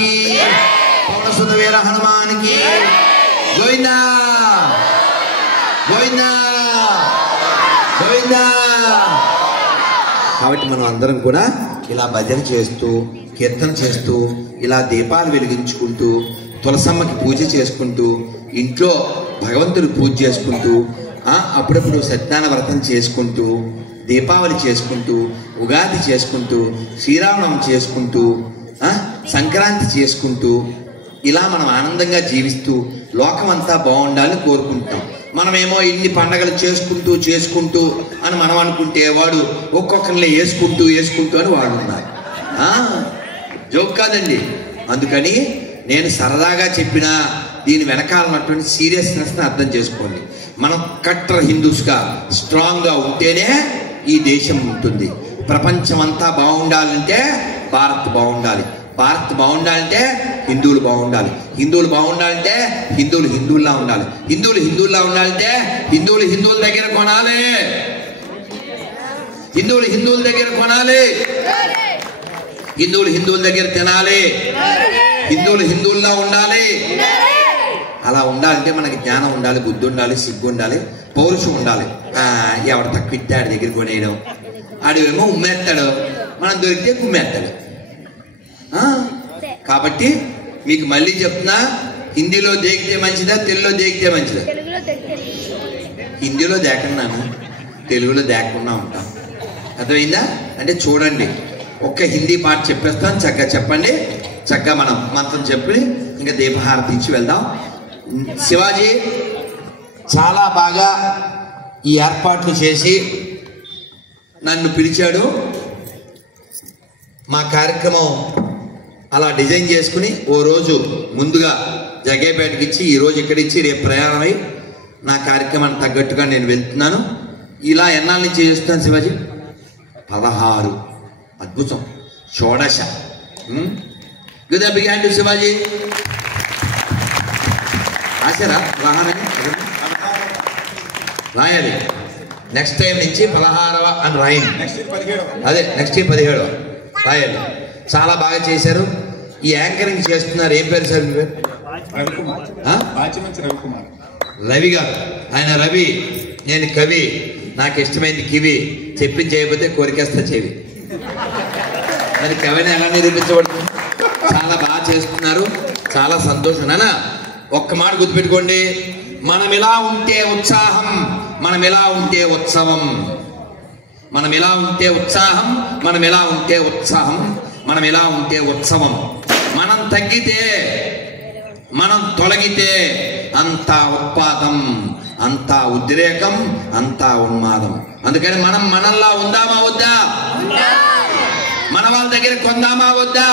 की, पवन वीर हनुमान की, गोविंदा गोविंदा गोविंदा। కాబట్టి మనం అందరం కూడా ఇలా భజన చేస్తూ కీర్తన చేస్తూ ఇలా దీపాలు వెలిగించుకుంటూ తులసమ్మకి పూజ చేసుకుంటూ ఇంట్లో భగవంతుడి పూజ చేసుకుంటూ అప్పుడప్పుడు సత్యనారాయణ వ్రతం చేసుకుంటూ దీపావళి చేసుకుంటూ ఉగాది చేసుకుంటూ శ్రీరామనవమి చేసుకుంటూ సంక్రాంతి చేసుకుంటూ ఇలా మనం ఆనందంగా జీవిస్తూ లోకమంతా బాగుండాలని కోరుకుంటాం. మనమేమో ఇన్ని పండగలు చేసుకుంటూ చేసుకుంటూ అని మనం అనుకుంటే వాడు ఒక్కొక్కరిని వేసుకుంటూ అని వాడు ఉన్నారు. జోక్ కాదండి. అందుకని నేను సరదాగా చెప్పిన దీని వెనకాల ఉన్నటువంటి సీరియస్నెస్ని అర్థం చేసుకోండి. మనం కట్టర్ హిందూస్గా స్ట్రాంగ్గా ఉంటేనే ఈ దేశం ఉంటుంది. ప్రపంచం అంతా బాగుండాలంటే భారత్ బాగుండాలి, భారత్ బాగుండాలంటే హిందువులు బాగుండాలి, హిందువులు బాగుండాలంటే హిందువుల్లా ఉండాలి, హిందువుల్లా ఉండాలంటే హిందువుల దగ్గర కొనాలి, హిందువుల దగ్గర కొనాలి, హిందువుల దగ్గర తినాలి, హిందువుల్లా ఉండాలి. అలా ఉండాలంటే మనకి జ్ఞానం ఉండాలి, బుద్ధి ఉండాలి, సిగ్గు ఉండాలి, పౌరుషం ఉండాలి. ఎవడు తక్కువ ఇస్తే ఆడి దగ్గర కొనేయడం, ఆడేమో ఉమ్మేస్తాడు, మనం దొరికితే కుమ్మేస్తాడు. కాబట్టి మీకు మళ్ళీ చెప్తున్నా, హిందీలో దేకితే మంచిదా, తెలుగులో దేకితే మంచిదా? హిందీలో దేకన్నాను, తెలుగులో దేకకుండా ఉంటాం. అర్థమైందా? అంటే చూడండి, ఒక్క హిందీ పాట చెప్పేస్తాను, చక్కగా చెప్పండి, చక్కగా మనం మంత్రం చెప్పి ఇంకా దీపహారతి ఇచ్చి వెళ్దాం. శివాజీ చాలా బాగా ఈ ఏర్పాట్లు చేసి నన్ను పిలిచాడు. మా కార్యక్రమం అలా డిజైన్ చేసుకుని ఓ రోజు ముందుగా జగ్గయ్యపేటకి ఇచ్చి, ఈరోజు ఇక్కడ ఇచ్చి రేపు ప్రయాణమై నా కార్యక్రమానికి తగ్గట్టుగా నేను వెళ్తున్నాను. ఇలా ఎన్నాళ్ళ నుంచి చేస్తున్నాను శివాజీ? 16. అద్భుతం. షోడశ. Good began to Shivaji. రాశారా 16 రాయాలి. నెక్స్ట్ టైం నుంచి 16వ అని రాయండి. అదే నెక్స్ట్ 17వ రాయాలి. చాలా బాగా చేశారు. ఈ యాంకరింగ్ చేస్తున్నారు. ఏం పేరు సార్? రవి గారు. ఆయన రవి, నేను కవి, నాకు ఇష్టమైంది కివి, చెప్పించేయకపోతే కోరికేస్తా చెవి. మరి కవిని ఎలా నిరూపించబడుతుంది? చాలా బాగా చేస్తున్నారు, చాలా సంతోషం. నానా ఒక్క మాట గుర్తుపెట్టుకోండి, మనం ఇలా ఉంటే ఉత్సాహం, మనం ఎలా ఉంటే ఉత్సవం, మనం ఎలా ఉంటే ఉత్సాహం, మనం ఎలా ఉంటే ఉత్సాహం, మనం ఎలా ఉంటే ఉత్సవం. మనం తగ్గితే, మనం తొలగితే అంతా ఉత్పాతం, అంతా ఉద్రేకం, అంతా ఉన్మాదం. అందుకని మనం మనల్లా ఉందామా వద్దా? మన వాళ్ళ దగ్గర కొందామా వద్దా?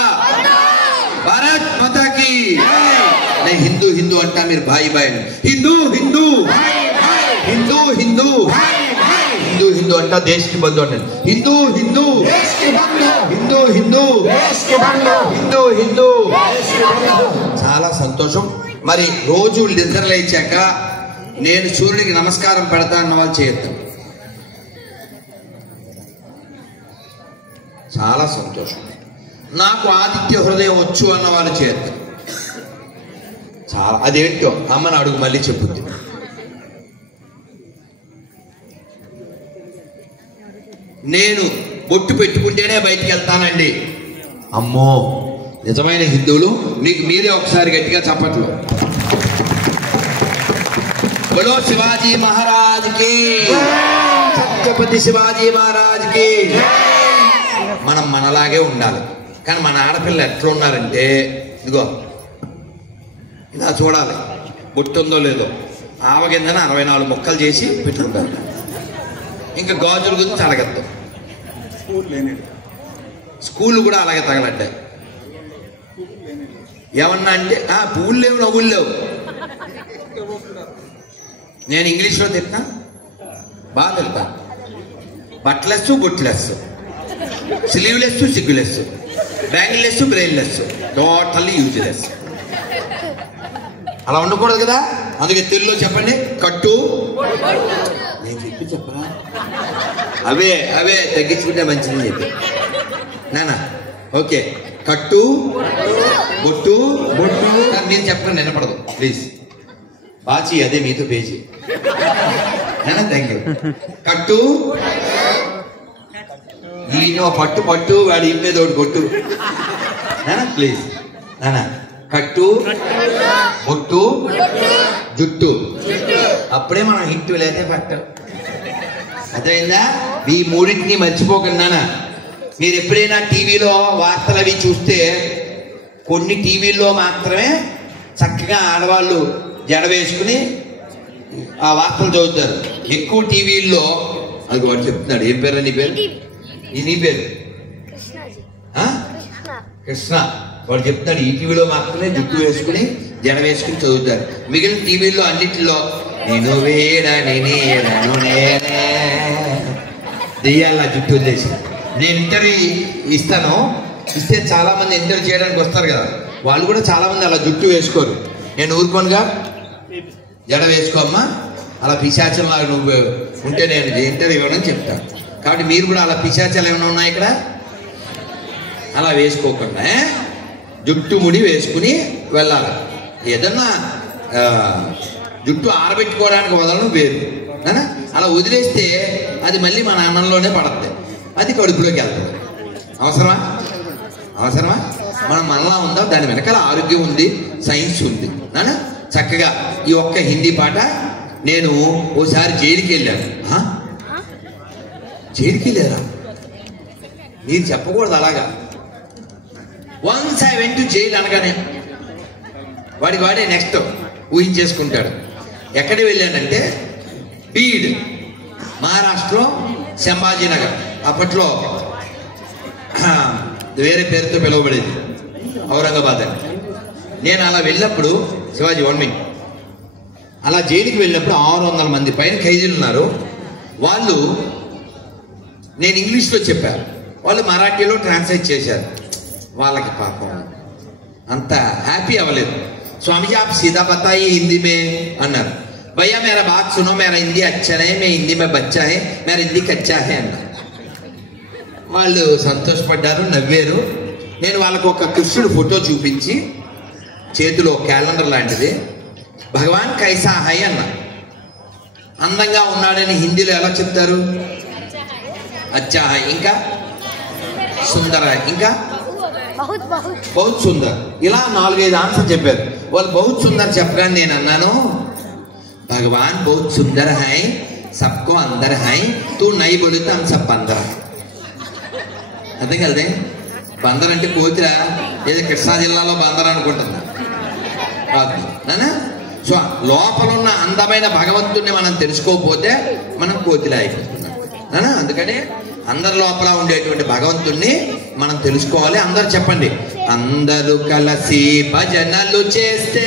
భారత్ మాతాకి. నేను హిందూ హిందూ అంటా, మీరు భాయి భాయి. హిందూ హిందూ హిందూ హిందూ హిందూ హిందూ అంటా, దేశకి బంధు అంటాను. హిందూ హిందూ హిందూ హిందూ హిందూ హిందూ. చాలా సంతోషం. మరి రోజు నిద్ర లేచాక నేను సూర్యుడికి నమస్కారం పెడతా అన్న వాళ్ళు చేయొద్దు. చాలా సంతోషం. నాకు ఆదిత్య హృదయం వచ్చు అన్న వాళ్ళు చేయొద్దు. చాలా అదేంటో అమ్మని అడుగు, మళ్ళీ చెప్పుద్ది. నేను బొట్టు పెట్టుకుంటేనే బయటికి వెళ్తానండి. అమ్మో, నిజమైన హిందువులు మీకు మీరే ఒకసారి గట్టిగా చప్పట్లు. బోలో శివాజీ మహారాజ్ కి, ఛత్రపతి శివాజీ మహారాజ్ కి. మనం మనలాగే ఉండాలి. కానీ మన ఆడపిల్లలు ఎట్లా ఉన్నారంటే, ఇదిగో ఇలా చూడాలి, బొట్టుందో లేదో, ఆవ కిందన 64 ముక్కలు చేసి పెట్టుకుంటారు. ఇంకా గాజుల గురించి అడగద్దు. స్కూళ్ళు కూడా అలాగే తగలడ్డాయి. ఏమన్నా అంటే పువ్వులు లేవు, నవ్వులు లేవు. నేను ఇంగ్లీష్లో తిట్టా, బాగా తిడతా. బట్లెస్, బొట్లెస్, స్లీవ్లెస్, సిగ్గులెస్, బ్యాంగిల్లెస్, బ్రెయిన్లెస్, టోటల్లీ యూజ్లెస్. అలా ఉండకూడదు కదా. అందుకే తెలుగులో చెప్పండి, కట్టు. నేను చెప్పరా? అవే తగ్గించుకుంటే మంచిదని చెప్పి నానా. ఓకే, కట్టు బొట్టు బొట్టు. నేను చెప్పండి వినపడదు ప్లీజ్. బాచి అదే మీతో పేజీ. Thank you. కట్టు ఈయన పట్టు పట్టు వాడి ఇంటి మీద ఒకటి కొట్టు ప్లీజ్. కట్టు బొట్టు జుట్టు. అప్పుడే మనం హిట్ లేతే పట్టు. అర్థమైందా? ఈ మూడింటిని మర్చిపోకుండా. మీరు ఎప్పుడైనా టీవీలో వార్తలు అవి చూస్తే కొన్ని టీవీల్లో మాత్రమే చక్కగా ఆడవాళ్ళు జడ వేసుకుని ఆ వార్తలు చదువుతారు. ఎక్కువ టీవీల్లో అది వాడు చెప్తున్నాడు. ఏం పేరు నీ పేరు? నీ పేరు కృష్ణ. వాడు చెప్తున్నాడు ఈ టీవీలో మాత్రమే జుట్టు వేసుకుని జడ వేసుకుని చదువుతారు. మిగిలిన టీవీల్లో అన్నిటిలో నేను వేడని దెయ్యాల జుట్టు వదిలేసి. నేను ఇంటర్వ్యూ ఇస్తాను. ఇస్తే చాలా మంది ఇంటర్వ్యూ చేయడానికి వస్తారు కదా, వాళ్ళు కూడా చాలా మంది అలా జుట్టు వేసుకోరు. నేను ఊరుకోనుగా జడ వేసుకోమ్మా, అలా పిశాచంలాగా నువ్వు ఉంటే నేను ఇంటర్వ్యూ ఇవ్వడని చెప్తాను. కాబట్టి మీరు కూడా అలా పిశాచాలు ఏమైనా ఉన్నాయి ఇక్కడ అలా వేసుకోకుండా జుట్టు ముడి వేసుకుని వెళ్ళాలి. ఏదన్నా జుట్టు ఆరబెట్టుకోవడానికి వదలడం వేరు. అలా వదిలేస్తే అది మళ్ళీ మన అన్నంలోనే పడుతుంది, అది కడుపులోకి వెళ్తుంది. అవసరమా? అవసరమా? మనం మనలా ఉందా? దాని వెనకాల ఆరోగ్యం ఉంది, సైన్స్ ఉంది. చక్కగా ఈ ఒక్క హిందీ పాట. నేను ఓసారి జైలుకి వెళ్ళాను. జైలుకి వెళ్ళారా? మీరు చెప్పకూడదు అలాగా. Once I went to jail అనగానే వాడికి వాడే నెక్స్ట్ ఊహించేసుకుంటాడు. ఎక్కడికి వెళ్ళానంటే బీడ్, మహారాష్ట్రలో సంభాజీనగర్. అప్పట్లో వేరే పేరుతో పిలువబడేది ఔరంగాబాద్ అని. నేను అలా వెళ్ళినప్పుడు శివాజీ 1 minute అలా జైలుకి వెళ్ళినప్పుడు 600 మంది పైన ఖైదీలు ఉన్నారు. వాళ్ళు నేను ఇంగ్లీష్లో చెప్పాను, వాళ్ళు మరాఠీలో ట్రాన్స్లేట్ చేశారు. వాళ్ళకి పాపం అంత హ్యాపీ అవ్వలేదు. స్వామిజీ आप सीधा बताइए हिंदी में అన్నారు. भैया मेरा बात सुनो, मेरा हिंदी अच्छा है, मैं हिंदी में बच्चा है, मेरा हिंदी कच्चा है అన్నారు. వాళ్ళు సంతోషపడ్డారు, నవ్వారు. నేను వాళ్ళకు ఒక కృష్ణుడు ఫోటో చూపించి చేతిలో క్యాలెండర్ లాంటిది, భగవాన్ కైసా హై అన్న. అందంగా ఉన్నాడని హిందీలో ఎలా చెప్తారు? అచ్చా హై, ఇంకా సుందర హై, ఇంకా బహుత్ సుందర్. ఇలా 4-5 ఆన్సర్ చెప్పారు. వాళ్ళు బహుత్ సుందర్ చెప్పగానే నేను అన్నాను, భగవాన్ బహుత్ సుందర్ హై, సబ్కో అందర్ హై, తూ నై బోలితే హమ్ సబ్ బందర్. అర్థం కలదే? బందర్ అంటే కోతిరా, ఏదో కృష్ణా జిల్లాలో బందర్ అనుకుంటున్నా. సో లోపల ఉన్న అందమైన భగవంతుడిని మనం తెలుసుకోకపోతే మనం కోతిలా అయిపోతున్నాం. అందుకని అందరి లోపల ఉండేటువంటి భగవంతుడిని మనం తెలుసుకోవాలి. అందరు చెప్పండి, అందరూ కలిసి భజనలు చేస్తే